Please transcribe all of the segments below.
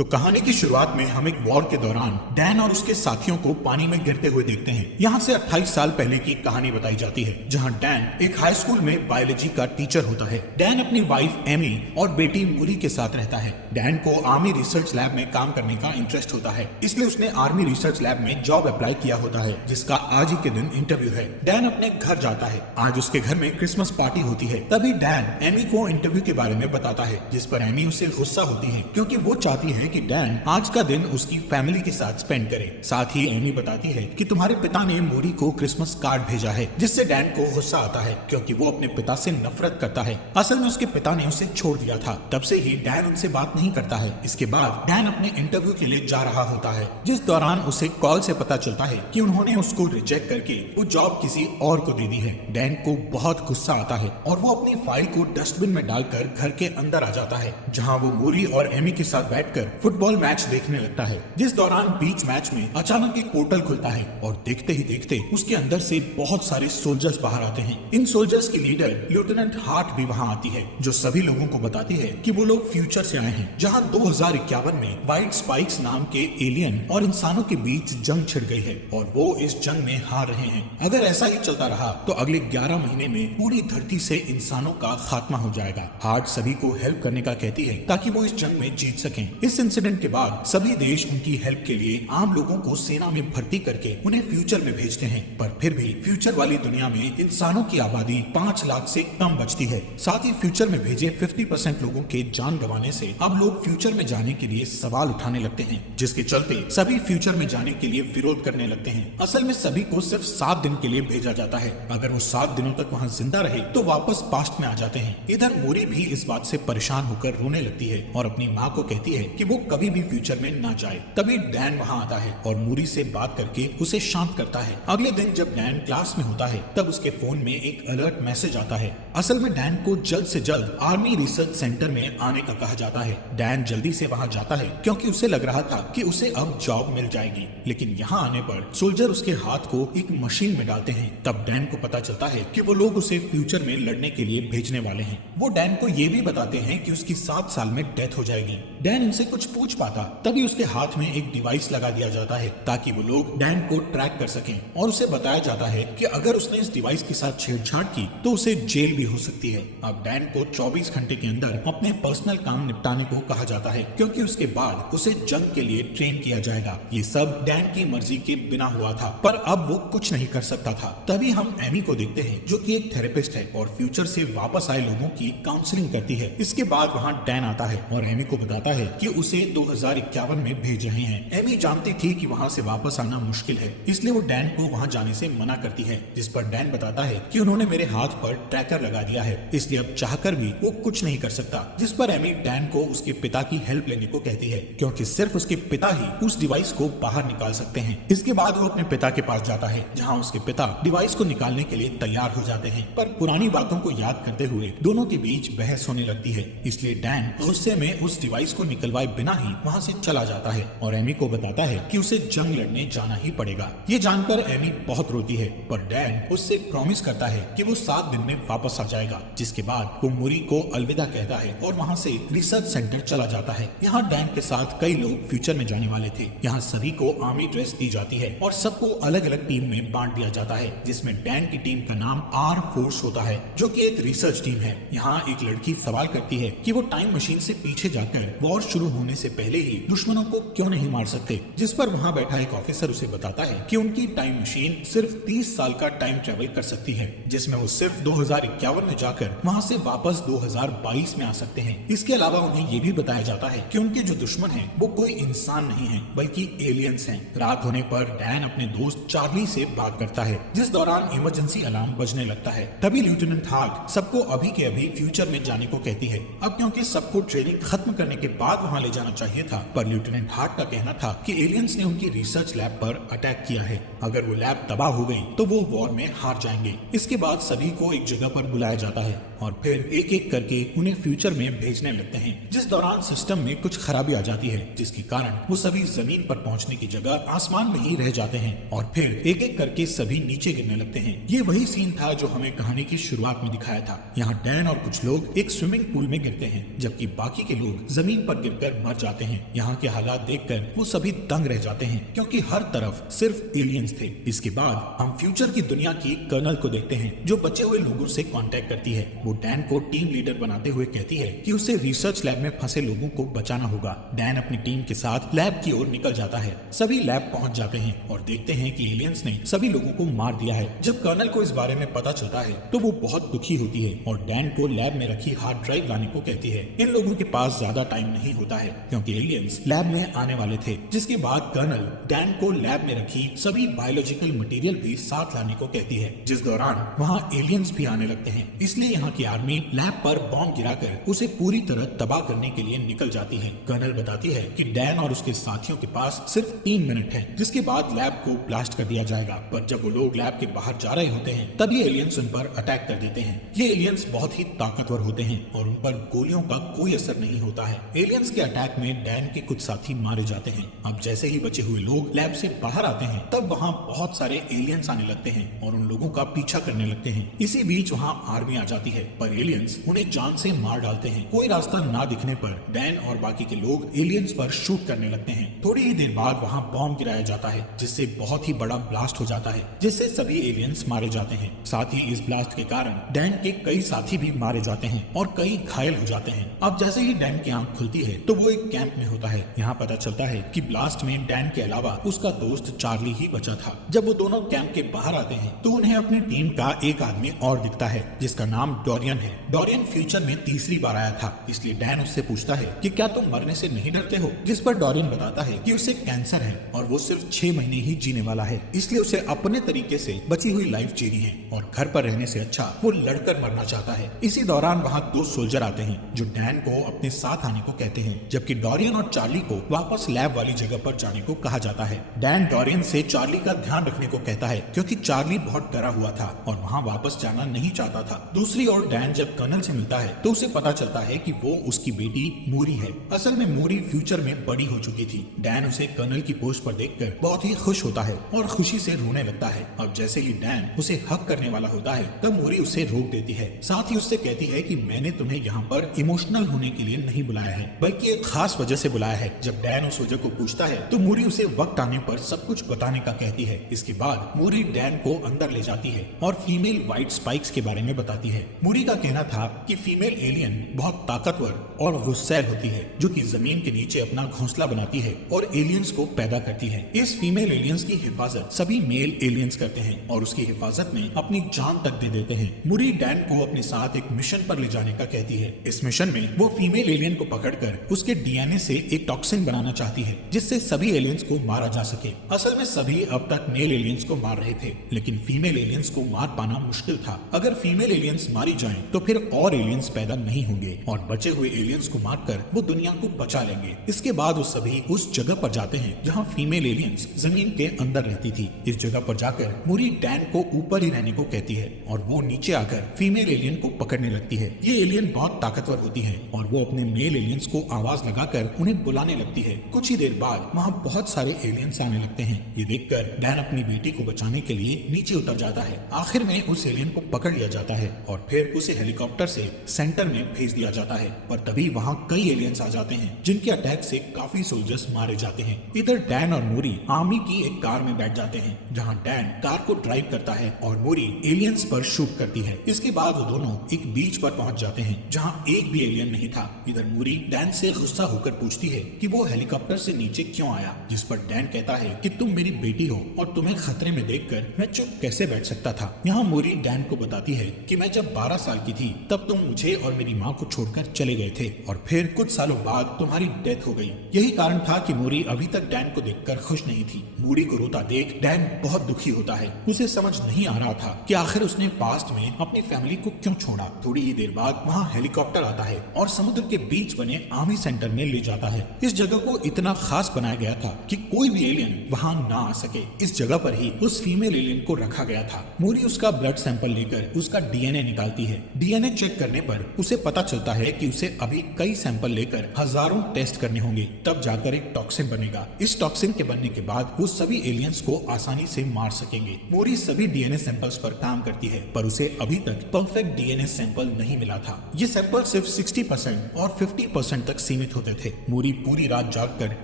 तो कहानी की शुरुआत में हम एक वॉर के दौरान डैन और उसके साथियों को पानी में गिरते हुए देखते हैं। यहाँ से 28 साल पहले की कहानी बताई जाती है, जहाँ डैन एक हाई स्कूल में बायोलॉजी का टीचर होता है। डैन अपनी वाइफ एमी और बेटी मूरी के साथ रहता है। डैन को आर्मी रिसर्च लैब में काम करने का इंटरेस्ट होता है, इसलिए उसने आर्मी रिसर्च लैब में जॉब अप्लाई किया होता है, जिसका आज ही के दिन इंटरव्यू है। डैन अपने घर जाता है। आज उसके घर में क्रिसमस पार्टी होती है। तभी डैन एमी को इंटरव्यू के बारे में बताता है, जिस पर एमी उसे गुस्सा होती है, क्योंकि वो चाहती है कि डैन आज का दिन उसकी फैमिली के साथ स्पेंड करे। साथ ही एमी बताती है कि तुम्हारे पिता ने मूरी को क्रिसमस कार्ड भेजा है, जिससे डैन को गुस्सा आता है, क्योंकि वो अपने पिता से नफरत करता है। असल में उसके पिता ने उसे छोड़ दिया था, तब से ही डैन उनसे बात नहीं करता है। इसके बाद डैन अपने इंटरव्यू के लिए जा रहा होता है, जिस दौरान उसे कॉल से पता चलता है कि उन्होंने उसको रिजेक्ट करके वो जॉब किसी और को दे दी है। डैन को बहुत गुस्सा आता है और वो अपनी फाइल को डस्टबिन में डालकर घर के अंदर आ जाता है, जहाँ वो मूरी और एमी के साथ बैठकर फुटबॉल मैच देखने लगता है। जिस दौरान बीच मैच में अचानक एक पोर्टल खुलता है और देखते ही देखते उसके अंदर से बहुत सारे सोल्जर्स बाहर आते हैं। इन सोल्जर्स की लीडर लेफ्टिनेंट हार्ट भी वहाँ आती है, जो सभी लोगों को बताती है कि वो लोग फ्यूचर से आए हैं, जहाँ 2051 में व्हाइट स्पाइक्स नाम के एलियन और इंसानों के बीच जंग छिड़ गई है और वो इस जंग में हार रहे हैं। अगर ऐसा ही चलता रहा तो अगले 11 महीने में पूरी धरती से इंसानों का खात्मा हो जाएगा। हार्ट सभी को हेल्प करने का कहती है, ताकि वो इस जंग में जीत सकें। इस इंसिडेंट के बाद सभी देश उनकी हेल्प के लिए आम लोगों को सेना में भर्ती करके उन्हें फ्यूचर में भेजते हैं, पर फिर भी फ्यूचर वाली दुनिया में इंसानों की आबादी 5 लाख से कम बचती है। साथ ही फ्यूचर में भेजे 50% लोगों के जान गंवाने से अब लोग फ्यूचर में जाने के लिए सवाल उठाने लगते हैं, जिसके चलते सभी फ्यूचर में जाने के लिए विरोध करने लगते हैं। असल में सभी को सिर्फ 7 दिन के लिए भेजा जाता है। अगर वो 7 दिनों तक वहाँ जिंदा रहे तो वापस पास्ट में आ जाते हैं। इधर मूरी भी इस बात से परेशान होकर रोने लगती है और अपनी माँ को कहती है कि वो कभी भी फ्यूचर में ना जाए। तभी डैन वहाँ आता है और मूरी से बात करके उसे शांत करता है। अगले दिन जब डैन क्लास में होता है, तब उसके फोन में एक अलर्ट मैसेज आता है। असल में डैन को जल्द से जल्द आर्मी रिसर्च सेंटर में आने का कहा जाता है। डैन जल्दी से वहाँ जाता है, क्योंकि उसे लग रहा था कि उसे अब जॉब मिल जाएगी, लेकिन यहाँ आने पर सोल्जर उसके हाथ को एक मशीन में डालते हैं। तब डैन को पता चलता है कि वो लोग उसे फ्यूचर में लड़ने के लिए भेजने वाले हैं। वो डैन को ये भी बताते हैं कि उसकी 7 साल में डेथ हो जाएगी। डैन इनसे कुछ पूछ पाता, तभी उसके हाथ में एक डिवाइस लगा दिया जाता है, ताकि वो लोग डैन को ट्रैक कर सकें। और उसे बताया जाता है कि अगर उसने इस डिवाइस के साथ छेड़छाड़ की तो उसे जेल भी हो सकती है। अब डैन को 24 घंटे के अंदर अपने पर्सनल काम निपटाने को कहा जाता है, क्योंकि उसके बाद उसे जंग के लिए ट्रेन किया जाएगा। ये सब डैन की मर्जी के बिना हुआ था, पर अब वो कुछ नहीं कर सकता था। तभी हम एमी को देखते हैं, जो कि एक थेरेपिस्ट है और फ्यूचर से वापस आए लोगों की काउंसलिंग करती है। इसके बाद वहाँ डैन आता है और एमी को बताता है कि उसे 2051 में भेज रहे हैं। एमी जानती थी कि वहाँ से वापस आना मुश्किल है, इसलिए वो डैन को वहाँ जाने से मना करती है, जिस पर डैन बताता है कि उन्होंने मेरे हाथ पर ट्रैकर लगा दिया है, इसलिए अब चाहकर भी वो कुछ नहीं कर सकता। जिस पर एमी डैन को उसके पिता की हेल्प लेने को कहती है, क्योंकि सिर्फ उसके पिता ही उस डिवाइस को बाहर निकाल सकते हैं। इसके बाद वो अपने पिता के पास जाता है, जहाँ उसके पिता डिवाइस को निकालने के लिए तैयार हो जाते हैं, पर पुरानी बातों को याद करते हुए दोनों के बीच बहस होने लगती है। इसलिए डैन गुस्से में उस डिवाइस को निकलवाए बिना ही वहाँ से चला जाता है और एमी को बताता है कि उसे जंग लड़ने जाना ही पड़ेगा। ये जानकर एमी बहुत रोती है, पर डैन उससे प्रॉमिस करता है कि वो 7 दिन में वापस आ जाएगा। जिसके बाद वो मूरी को अलविदा कहता है और वहाँ से रिसर्च सेंटर चला जाता है। यहाँ डैन के साथ कई लोग फ्यूचर में जाने वाले थे। यहाँ सभी को आर्मी ड्रेस दी जाती है और सबको अलग अलग टीम में बांट दिया जाता है, जिसमें डैन की टीम का नाम आर फोर्स होता है, जो कि एक रिसर्च टीम है। यहाँ एक लड़की सवाल करती है कि वो टाइम मशीन से पीछे जाकर वॉर शुरू होने से पहले ही दुश्मनों को क्यों नहीं मार सकते, जिस पर वहाँ बैठा एक ऑफिसर उसे बताता है कि उनकी टाइम मशीन सिर्फ 30 साल का टाइम ट्रेवल कर सकती है, जिसमें वो सिर्फ 2051 में जाकर वहाँ से वापस 2022 में आ सकते हैं। इसके अलावा उन्हें ये भी बताया जाता है कि उनके जो दुश्मन हैं वो कोई इंसान नहीं है, बल्कि एलियंस हैं। रात होने पर डैन अपने दोस्त चार्ली से बात करता है, जिस दौरान इमरजेंसी अलार्म बजने लगता है। तभी लेफ्टिनेंट हार्ट सबको अभी के अभी फ्यूचर में जाने को कहती है। अब क्योंकि सबको ट्रेनिंग खत्म करने के बाद वहाँ ले जाना चाहिए था, पर लेफ्टिनेंट हार्ट का कहना था कि एलियंस ने उनकी रिसर्च लैब पर अटैक किया है। अगर वो लैब तबाह हो गई तो वो वॉर में हार जाएंगे। इसके बाद सभी को एक जगह पर बुलाया जाता है और फिर एक एक करके उन्हें फ्यूचर में भेजने लगते हैं, जिस दौरान सिस्टम में कुछ खराबी आ जाती है, जिसके कारण वो सभी जमीन पर पहुंचने की जगह आसमान में ही रह जाते हैं और फिर एक एक करके सभी नीचे गिरने लगते हैं। ये वही सीन था जो हमें कहानी की शुरुआत में दिखाया था। यहाँ डैन और कुछ लोग एक स्विमिंग पूल में गिरते हैं, जबकि बाकी के लोग जमीन पर गिरकर मर जाते हैं। यहाँ के हालात देखकर वो सभी दंग रह जाते हैं क्योंकि हर तरफ सिर्फ एलियंस थे। इसके बाद हम फ्यूचर की दुनिया की कर्नल को देखते हैं जो बचे हुए लोगों से कांटेक्ट करती है। वो डैन को टीम लीडर बनाते हुए कहती है कि उसे रिसर्च लैब में फंसे लोगों को बचाना होगा। डैन अपनी टीम के साथ लैब की ओर निकल जाता है। सभी लैब पहुंच जाते हैं और देखते हैं कि एलियंस ने सभी लोगों को मार दिया है। जब कर्नल को इस बारे में पता चलता है तो वो बहुत दुखी होती है और डैन को लैब में रखी हार्ड ड्राइव लाने को कहती है। इन लोगों के पास ज्यादा टाइम नहीं होता है क्योंकि एलियंस लैब में आने वाले थे। जिसके बाद कर्नल डैन को लैब में रखी सभी बायोलॉजिकल मटेरियल भी साथ लाने को कहती है। जिस दौरान वहाँ एलियंस भी आने लगते हैं, इसलिए यहाँ की आर्मी लैब पर बॉम्ब गिराकर उसे पूरी तरह तबाह करने के लिए निकल जाती है। कर्नल बताती है कि डैन और उसके साथियों के पास सिर्फ 3 मिनट है, जिसके बाद लैब को ब्लास्ट कर दिया जाएगा। पर जब वो लोग लैब के बाहर जा रहे होते हैं तभी एलियंस उन पर अटैक कर देते हैं। ये एलियंस बहुत ही ताकतवर होते हैं और उन पर गोलियों का कोई असर नहीं होता है। एलियंस के अटैक में डैन के कुछ साथी मारे जाते हैं। अब जैसे ही बचे हुए लोग लैब से बाहर आते हैं तब वहाँ बहुत सारे एलियंस आने लगते हैं और उन लोगों का पीछा करने लगते हैं। इसी बीच वहाँ आर्मी आ जाती है पर एलियंस उन्हें जान से मार डालते हैं। कोई रास्ता ना दिखने पर डैन और बाकी के लोग एलियंस पर शूट करने लगते हैं। थोड़ी ही देर बाद वहाँ बॉम्ब गिराया जाता है जिससे बहुत ही बड़ा ब्लास्ट हो जाता है जिससे सभी एलियंस मारे जाते हैं। साथ ही इस ब्लास्ट के कारण डैन के कई साथी भी मारे जाते हैं और कई घायल हो जाते हैं। अब जैसे ही डैन की आंख खुलती है तो वो एक कैंप में होता है। यहाँ पता चलता है कि ब्लास्ट में डैन के अलावा उसका दोस्त चार्ली ही बचा था। जब वो दोनों कैंप के बाहर आते हैं तो उन्हें अपनी टीम का एक आदमी और दिखता है जिसका नाम डोरियन है। डोरियन फ्यूचर में तीसरी बार आया था, इसलिए डैन उससे पूछता है कि क्या तुम मरने से नहीं डरते हो, जिस पर डोरियन बताता है कि उसे कैंसर है और वो सिर्फ 6 महीने ही जीने वाला है, इसलिए उसे अपने तरीके से बची हुई लाइफ जीनी है और घर पर रहने से अच्छा वो लड़कर मरना चाहता है। इसी दौरान वहाँ 2 सोल्जर आते हैं जो डैन को अपने साथ आने को कहते हैं, जबकि डोरियन और चार्ली को वापस लैब वाली जगह पर जाने को कहा जाता है। डैन डोरियन से चार्ली का ध्यान रखने को कहता है क्योंकि चार्ली बहुत डरा हुआ था और वहाँ वापस जाना नहीं चाहता था। दूसरी ओर डैन जब कर्नल से मिलता है तो उसे पता चलता है कि वो उसकी बेटी मूरी है। असल में मूरी फ्यूचर में बड़ी हो चुकी थी। डैन उसे कर्नल की पोस्ट पर देखकर बहुत ही खुश होता है और खुशी से रोने लगता है। अब जैसे ही डैन उसे हक करने वाला होता है तब मूरी उसे रोक देती है। साथ ही उससे कहती है कि मैंने तुम्हें यहाँ पर इमोशनल होने के लिए नहीं बुलाया है बल्कि एक खास वजह से बुलाया है। जब डैन उस वजह को पूछता है तो मूरी उसे वक्त आने पर सब कुछ बताने का कहती है। इसके बाद मूरी डैन को अंदर ले जाती है और फीमेल व्हाइट स्पाइक्स के बारे में बताती है। मूरी का कहना था कि फीमेल एलियन बहुत ताकतवर और गुस्सैल होती है जो कि जमीन के नीचे अपना घोंसला बनाती है और एलियंस को पैदा करती है। इस फीमेल एलियंस की हिफाजत सभी मेल एलियंस करते हैं और उसकी हिफाजत में अपनी जान तक दे देते हैं। मूरी डैन को अपने साथ एक मिशन पर ले जाने का कहती है। इस मिशन में वो फीमेल एलियन को पकड़कर उसके डीएनए से एक टॉक्सिन बनाना चाहती है जिससे सभी एलियंस को मारा जा सके। असल में सभी अब तक मेल एलियंस को मार रहे थे लेकिन फीमेल एलियंस को मार पाना मुश्किल था। अगर फीमेल एलियंस मारी जाएं तो फिर और एलियंस पैदा नहीं होंगे और बचे हुए एलियंस को मारकर वो दुनिया को बचा लेंगे। इसके बाद वो सभी उस जगह पर जाते हैं जहाँ फीमेल एलियंस जमीन के अंदर रहती थी। इस जगह पर जाकर मूरी डैन को ऊपर ही रहने को कहती है और वो नीचे आकर फीमेल एलियन को पकड़ने लगती है। ये एलियन बहुत ताकतवर होती है और वो अपने मेल एलियंस को आवाज लगाकर उन्हें बुलाने लगती है। कुछ ही देर बाद वहाँ बहुत सारे एलियंस आने लगते हैं। ये देखकर डैन अपनी बेटी को बचाने के लिए नीचे उतर जाता है। आखिर में उस एलियन को पकड़ लिया जाता है और फिर उसे हेलीकॉप्टर से सेंटर में भेज दिया जाता है। पर तभी वहाँ कई एलियंस आ जाते हैं जिनके अटैक से काफी सोल्जर्स मारे जाते हैं। इधर डैन और मूरी आर्मी की एक कार में बैठ जाते हैं जहाँ डैन कार को ड्राइव करता है और मूरी एलियंस पर शूट करती है। इसके बाद वो दोनों एक बीच पर पहुंच जाते हैं जहाँ एक भी एलियन नहीं था। इधर मूरी डैन से गुस्सा होकर पूछती है कि वो हेलीकॉप्टर से नीचे क्यों आया, जिस पर डैन कहता है कि तुम मेरी बेटी हो और तुम्हें खतरे में देखकर मैं चुप कैसे बैठ सकता था। यहाँ मूरी डैन को बताती है कि मैं जब 12 साल की थी तब तुम मुझे और मेरी माँ को छोड़कर चले गए थे और फिर कुछ सालों बाद तुम्हारी डेथ हो गई। यही कारण था कि मूरी अभी तक डैन को देखकर खुश नहीं थी। मूरी को रोता देख डैन बहुत दुखी होता है। उसे समझ नहीं आ रहा था कि आखिर उसने पास्ट में अपनी फैमिली को क्यों छोड़ा। थोड़ी ही देर बाद वहाँ हेलीकॉप्टर आता है और समुद्र के बीच बने आर्मी सेंटर में ले जाता है। इस जगह को इतना खास बनाया गया था कि कोई भी एलियन वहाँ ना आ सके। इस जगह पर ही उस फीमेल एलियन को रखा गया था। मूरी उसका ब्लड सैंपल लेकर उसका डीएनए निकालती है। डीएनए चेक करने पर उसे पता चलता है कि उसे अभी कई सैंपल लेकर हजारों टेस्ट करने होंगे, तब जाकर एक टॉक्सिन बनेगा। इस टॉक्सिन के बनने के बाद वो सभी एलियंस को आसानी से मार सकेंगे। मूरी सभी डीएनए सैंपल्स पर काम करती है पर उसे अभी तक परफेक्ट डीएनए सैंपल नहीं मिला था। ये सैंपल सिर्फ 60% और 50% तक सीमित चिंतित होते थे। मूरी पूरी रात जागकर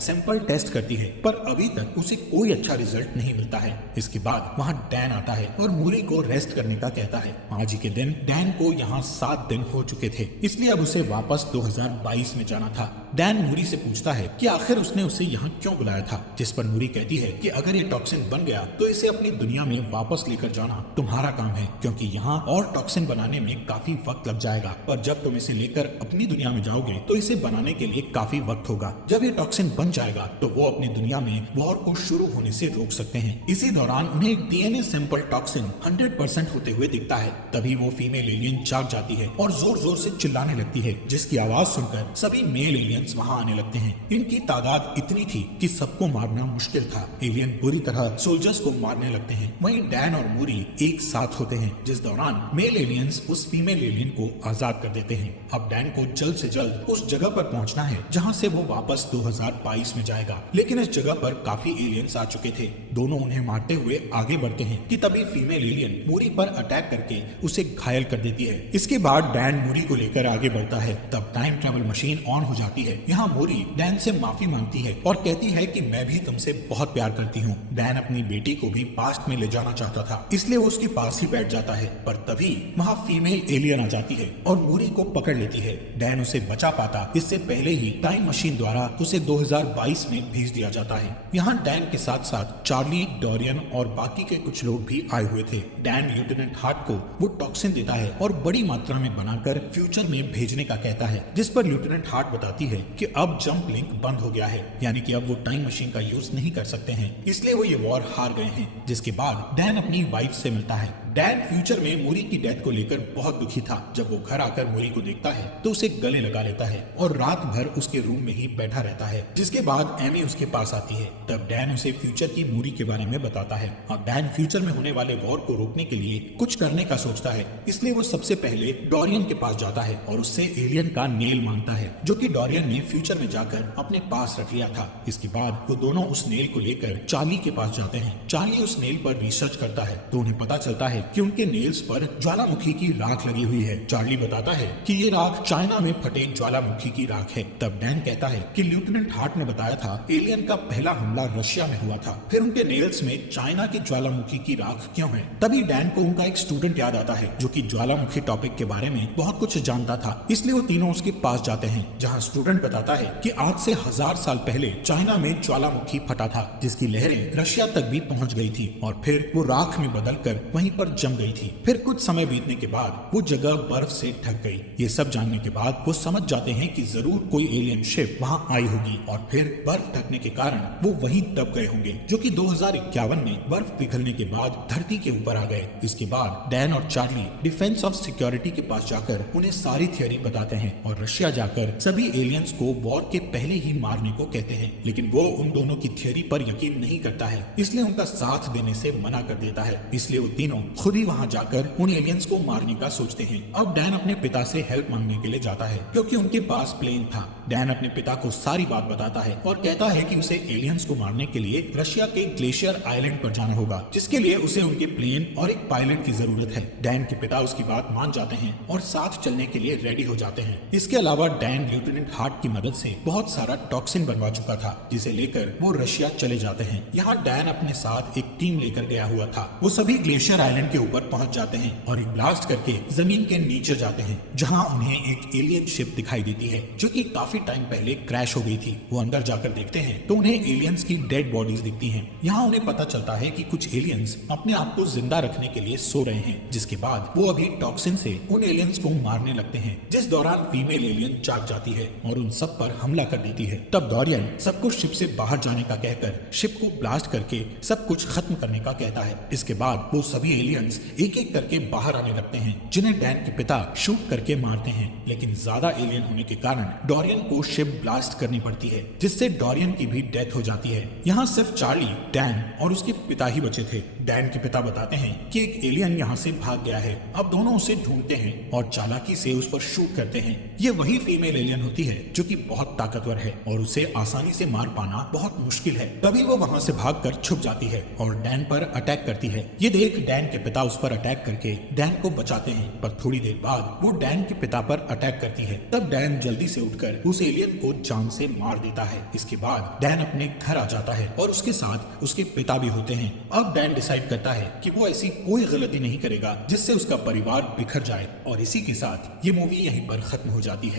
सैंपल टेस्ट करती है, पर अभी तक उसे कोई अच्छा रिजल्ट नहीं मिलता है। इसके बाद वहाँ डैन आता है और मूरी को रेस्ट करने का कहता है। आज ही के दिन डैन को यहाँ 7 दिन हो चुके थे, इसलिए अब उसे वापस 2022 में जाना था। डैन मूरी से पूछता है कि आखिर उसने उसे यहाँ क्यों बुलाया था, जिस पर मूरी कहती है कि अगर ये टॉक्सिन बन गया तो इसे अपनी दुनिया में वापस लेकर जाना तुम्हारा काम है, क्योंकि यहाँ और टॉक्सिन बनाने में काफी वक्त लग जाएगा, पर जब तुम इसे लेकर अपनी दुनिया में जाओगे तो इसे बनाने के लिए काफी वक्त होगा। जब ये टॉक्सिन बन जाएगा तो वो अपनी दुनिया में वॉर को शुरू होने से रोक सकते हैं। इसी दौरान उन्हें एक डीएनए सैंपल टॉक्सिन 100% होते हुए दिखता है। तभी वो फीमेल एलियन जाग जाती है और जोर जोर से चिल्लाने लगती है, जिसकी आवाज सुनकर सभी मेल एलियंस वहाँ आने लगते हैं। इनकी तादाद इतनी थी कि सबको मारना मुश्किल था। एलियन बुरी तरह सोल्जर्स को मारने लगते हैं। वहीं डैन और मूरी एक साथ होते हैं, जिस दौरान मेल एलियंस उस फीमेल एलियन को आजाद कर देते हैं। अब डैन को जल्द से जल्द उस जगह पर पहुंचना है जहां से वो वापस 2022 में जाएगा, लेकिन इस जगह पर काफी एलियंस आ चुके थे। दोनों उन्हें मारते हुए आगे बढ़ते हैं कि तभी फीमेल एलियन मूरी पर अटैक करके उसे घायल कर देती है। इसके बाद डैन मूरी को लेकर आगे बढ़ता है। तब टाइम ट्रेवल मशीन ऑन हो जाती है। यहाँ मूरी डैन से माफी मांगती है और कहती है कि मैं भी तुमसे बहुत प्यार करती हूँ। डैन अपनी बेटी को भी पास्ट में ले जाना चाहता था, इसलिए वो उसके पास ही बैठ जाता है, पर तभी वहाँ फीमेल एलियन आ जाती है और मूरी को पकड़ लेती है। डैन उसे बचा पाता, इससे पहले ही टाइम मशीन द्वारा उसे 2022 में भेज दिया जाता है। यहाँ डैन के साथ साथ चार्ली, डोरियन और बाकी के कुछ लोग भी आए हुए थे। डैन लेफ्टिनेंट हार्ट को वो टॉक्सिन देता है और बड़ी मात्रा में बनाकर फ्यूचर में भेजने का कहता है, जिस पर लेफ्टिनेंट हार्ट बताती है कि अब जंप लिंक बंद हो गया है, यानी कि अब वो टाइम मशीन का यूज नहीं कर सकते हैं, इसलिए वो ये वॉर हार गए हैं। जिसके बाद डैन अपनी वाइफ से मिलता है। डैन फ्यूचर में मूरी की डेथ को लेकर बहुत दुखी था। जब वो घर आकर मूरी को देखता है तो उसे गले लगा लेता है और रात भर उसके रूम में ही बैठा रहता है। जिसके बाद एमी उसके पास आती है। तब डैन उसे फ्यूचर की मूरी के बारे में बताता है और डैन फ्यूचर में होने वाले वॉर को रोकने के लिए कुछ करने का सोचता है, इसलिए वो सबसे पहले डोरियन के पास जाता है और उससे एलियन का नेल मांगता है, जो कि डोरियन ने फ्यूचर में जाकर अपने पास रख लिया था। इसके बाद वो दोनों उस नेल को लेकर चार्ली के पास जाते हैं। चार्ली उस नेल पर रिसर्च करता है तो उन्हें पता चलता है कि उनके नेल्स पर ज्वालामुखी की राख लगी हुई है। चार्ली बताता है कि ये राख चाइना में फटे ज्वालामुखी की राख है। तब डैन कहता है कि लेफ्टिनेंट हार्ट ने बताया था एलियन का पहला हमला रशिया में हुआ था, फिर उनके नेल्स में चाइना की ज्वालामुखी की राख क्यों है। तभी डैन को उनका एक स्टूडेंट याद आता है जो कि ज्वालामुखी टॉपिक के बारे में बहुत कुछ जानता था, इसलिए वो तीनों उसके पास जाते हैं, जहाँ स्टूडेंट बताता है कि आज से 1000 साल पहले चाइना में ज्वालामुखी फटा था, जिसकी लहरें रशिया तक भी पहुंच गई थी और फिर वो राख में बदलकर वहीं पर जम गई थी। फिर कुछ समय बीतने के बाद वो जगह बर्फ से ढक गई। ये सब जानने के बाद वो समझ जाते हैं कि जरूर कोई एलियन शिप वहाँ आई होगी और फिर बर्फ ढकने के कारण वो वहीं दब गए होंगे, जो कि 2051 में बर्फ पिघलने के बाद धरती के ऊपर आ गए। इसके बाद डैन और चार्ली डिफेंस ऑफ सिक्योरिटी के पास जाकर उन्हें सारी थियोरी बताते हैं और रशिया जाकर सभी एलियंस को वॉर के पहले ही मारने को कहते हैं, लेकिन वो उन दोनों की थियोरी पर यकीन नहीं करता है, इसलिए उनका साथ देने से मना कर देता है। इसलिए वो तीनों खुद ही वहाँ जाकर उन एलियंस को मारने का सोचते हैं। अब डैन अपने पिता से हेल्प मांगने के लिए जाता है क्योंकि उनके पास प्लेन था। डैन अपने पिता को सारी बात बताता है और कहता है कि उसे एलियंस को मारने के लिए रशिया के ग्लेशियर आइलैंड पर जाना होगा, जिसके लिए उसे उनके प्लेन और एक पायलट की जरूरत है। डैन के पिता उसकी बात मान जाते हैं और साथ चलने के लिए रेडी हो जाते हैं। इसके अलावा डैन लेफ्टिनेंट हार्ट की मदद से बहुत सारा टॉक्सिन बनवा चुका था, जिसे लेकर वो रशिया चले जाते हैं। यहाँ डैन अपने साथ एक टीम लेकर गया हुआ था। वो सभी ग्लेशियर आइलैंड के ऊपर पहुंच जाते हैं और एक ब्लास्ट करके जमीन के नीचे जाते हैं, जहां उन्हें एक एलियन शिप दिखाई देती है जो कि काफी टाइम पहले क्रैश हो गई थी। वो अंदर जाकर देखते हैं तो उन्हें एलियंस की डेड बॉडीज दिखती हैं। यहाँ उन्हें पता चलता है कि कुछ एलियंस अपने आप को जिंदा रखने के लिए सो रहे हैं, जिसके बाद वो अभी टॉक्सिन से उन एलियंस को मारने लगते हैं, जिस दौरान फीमेल एलियन जाग जाती है और उन सब पर हमला कर देती है। तब डोरियन सबको शिप से बाहर जाने का कहकर शिप को ब्लास्ट करके सब कुछ खत्म करने का कहता है। इसके बाद वो सभी एलियंस एक एक करके बाहर आने लगते हैं, जिन्हें डैन के पिता शूट करके मारते हैं, लेकिन ज्यादा एलियन होने के कारण डोरियन को शिप ब्लास्ट करनी पड़ती है, जिससे डोरियन की भी डेथ हो जाती है। यहाँ सिर्फ चार्ली, डैन और उसके पिता ही बचे थे। डैन के पिता बताते हैं कि एक एलियन यहाँ से भाग गया है। अब दोनों उसे ढूंढते हैं और चालाकी से उस पर शूट करते हैं। ये वही फीमेल एलियन होती है जो कि बहुत ताकतवर है और उसे आसानी से मार पाना बहुत मुश्किल है। तभी वो वहाँ से भागकर छुप जाती है और डैन पर अटैक करती है। ये देख डैन के पिता उस पर अटैक करके डैन को बचाते हैं, पर थोड़ी देर बाद वो डैन के पिता पर अटैक करती है। तब डैन जल्दी से उठकर उस एलियन को जान से मार देता है। इसके बाद डैन अपने घर आ जाता है और उसके साथ उसके पिता भी होते हैं। अब डैन डिसाइड करता है कि वो ऐसी कोई गलती नहीं करेगा जिससे उसका परिवार बिखर जाए। और इसी के साथ ये मूवी यहीं पर खत्म हो जाती है।